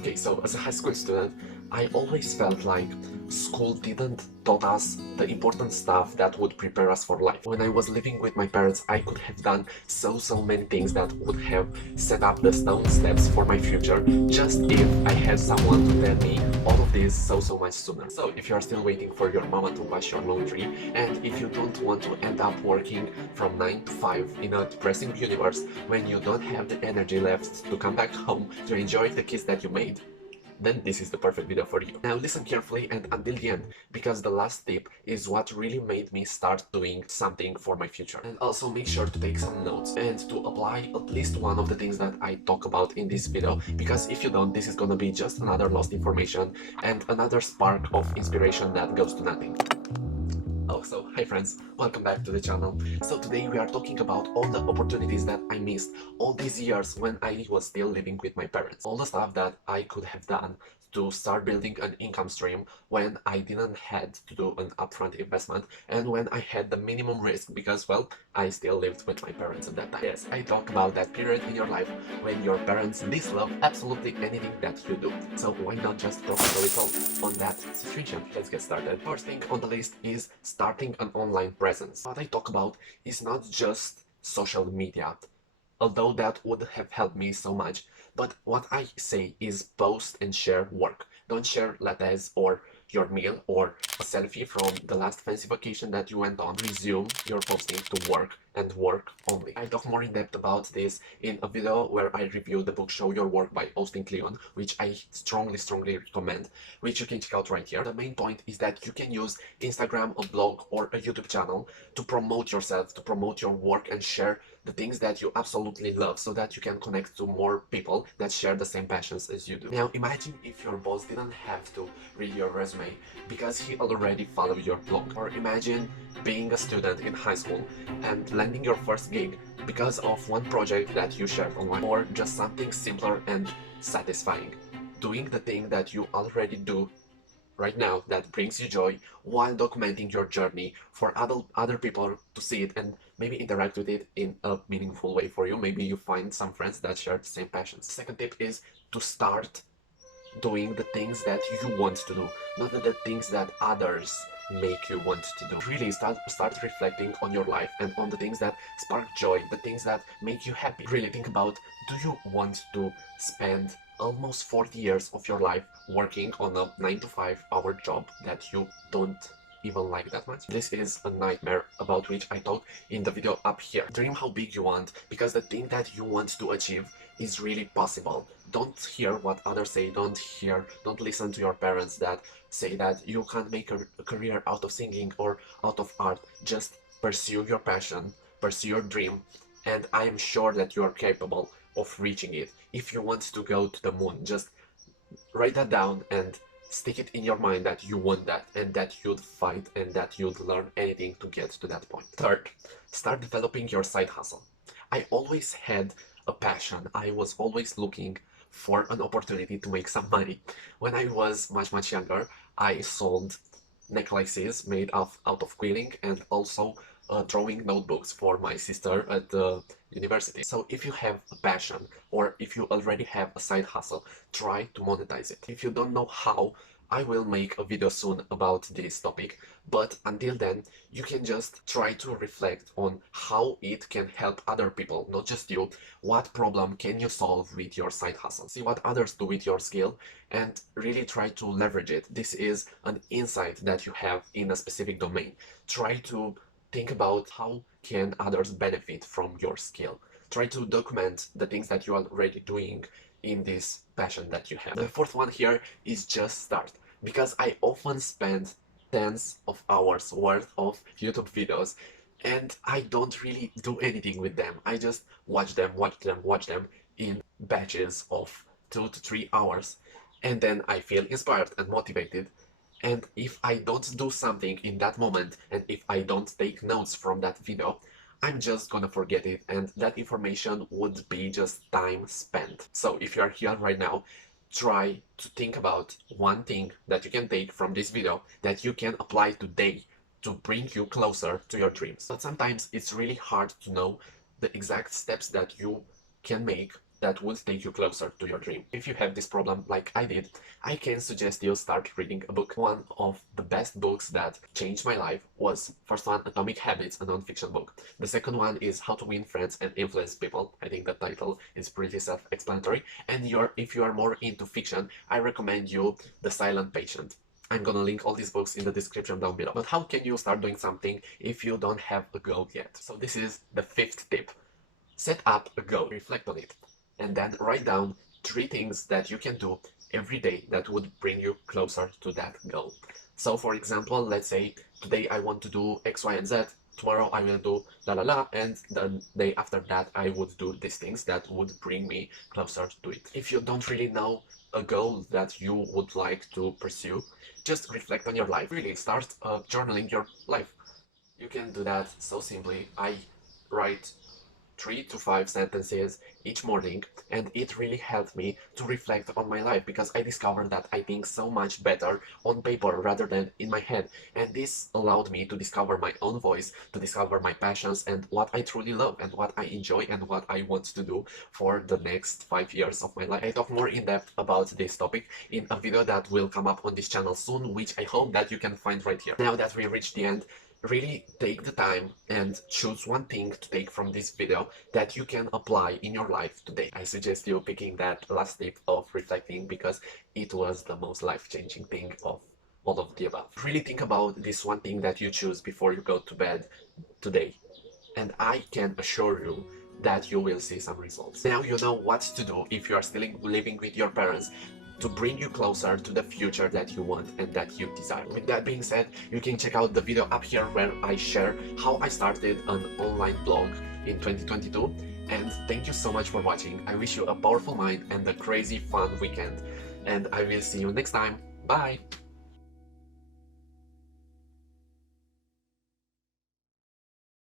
Okay, so as a high school student, I always felt like school didn't taught us the important stuff that would prepare us for life. When I was living with my parents, I could have done so many things that would have set up the stone steps for my future, just if I had someone to tell me all of this so much sooner. So if you are still waiting for your mama to wash your laundry, and if you don't want to end up working from 9 to 5 in a depressing universe when you don't have the energy left to come back home to enjoy the kiss that you made, then this is the perfect video for you. Now listen carefully and until the end, because the last tip is what really made me start doing something for my future. And also make sure to take some notes and to apply at least one of the things that I talk about in this video, because if you don't, this is gonna be just another lost information and another spark of inspiration that goes to nothing. Oh, so hi friends, welcome back to the channel. So today we are talking about all the opportunities that I missed all these years when I was still living with my parents. All the stuff that I could have done to start building an income stream when I didn't had to do an upfront investment and when I had the minimum risk because, well, I still lived with my parents at that time. Yes, I talk about that period in your life when your parents dislove absolutely anything that you do. So why not just focus a little on that situation? Let's get started. First thing on the list is starting an online presence. What I talk about is not just social media, although that would have helped me so much. But what I say is post and share work. Don't share lattes or your meal or a selfie from the last fancy vacation that you went on. Resume your posting to work and work only. I talk more in depth about this in a video where I review the book Show Your Work by Austin Kleon, which I strongly recommend, which you can check out right here. The main point is that you can use Instagram, a blog, or a YouTube channel to promote yourself, to promote your work and share the things that you absolutely love so that you can connect to more people that share the same passions as you do. Now imagine if your boss didn't have to read your resume because he already followed your blog. Or imagine being a student in high school and landing your first gig because of one project that you shared online, or just something simpler and satisfying. Doing the thing that you already do right now that brings you joy while documenting your journey for other people to see it and maybe interact with it in a meaningful way for you. Maybe you find some friends that share the same passions. Second tip is to start doing the things that you want to do, not the things that others make you want to do. Really start reflecting on your life and on the things that spark joy, the things that make you happy. Really think about, do you want to spend almost 40 years of your life working on a 9 to 5 hour job that you don't even like that much? This is a nightmare about which I talk in the video up here. Dream how big you want, because the thing that you want to achieve is really possible. Don't hear what others say, don't listen to your parents that say that you can't make a career out of singing or out of art. Just pursue your passion, pursue your dream, and I am sure that you are capable of reaching it. If you want to go to the moon, just write that down and stick it in your mind that you want that and that you'd fight and that you'd learn anything to get to that point. Third, start developing your side hustle. I always had a passion. I was always looking for an opportunity to make some money. When I was much younger, I sold necklaces made out of quilling and also drawing notebooks for my sister at the university. So if you have a passion or if you already have a side hustle, try to monetize it. If you don't know how, I will make a video soon about this topic, but until then, you can just try to reflect on how it can help other people, not just you. What problem can you solve with your side hustle? See what others do with your skill and really try to leverage it. This is an insight that you have in a specific domain. Try to think about how can others benefit from your skill. Try to document the things that you are already doing in this passion that you have. The fourth one here is just start, because I often spend tens of hours worth of YouTube videos and I don't really do anything with them. I just watch them in batches of 2 to 3 hours, and then I feel inspired and motivated. And if I don't do something in that moment, and if I don't take notes from that video, I'm just gonna forget it, and that information would be just time spent. So if you are here right now, try to think about one thing that you can take from this video that you can apply today to bring you closer to your dreams. But sometimes it's really hard to know the exact steps that you can make that would take you closer to your dream. If you have this problem like I did, I can suggest you start reading a book. One of the best books that changed my life was, first one, Atomic Habits, a non-fiction book. The second one is How to Win Friends and Influence People. I think the title is pretty self-explanatory. And if you are more into fiction, I recommend you The Silent Patient. I'm gonna link all these books in the description down below. But how can you start doing something if you don't have a goal yet? So this is the fifth tip. Set up a goal, reflect on it, and then write down 3 things that you can do every day that would bring you closer to that goal. So for example, let's say today I want to do X, Y, and Z, tomorrow I will do la la la, and the day after that I would do these things that would bring me closer to it. If you don't really know a goal that you would like to pursue, just reflect on your life. Really start journaling your life. You can do that so simply. I write 3 to 5 sentences each morning, and it really helped me to reflect on my life because I discovered that I think so much better on paper rather than in my head, and this allowed me to discover my own voice, to discover my passions and what I truly love and what I enjoy and what I want to do for the next 5 years of my life. I talk more in depth about this topic in a video that will come up on this channel soon, which I hope that you can find right here. Now that we reached the end, really take the time and choose one thing to take from this video that you can apply in your life today. I suggest you picking that last tip of reflecting because it was the most life-changing thing of all of the above. Really think about this one thing that you choose before you go to bed today, and I can assure you that you will see some results. Now you know what to do if you are still living with your parents to bring you closer to the future that you want and that you desire. With that being said, you can check out the video up here where I share how I started an online blog in 2022. And thank you so much for watching. I wish you a powerful mind and a crazy fun weekend. And I will see you next time. Bye!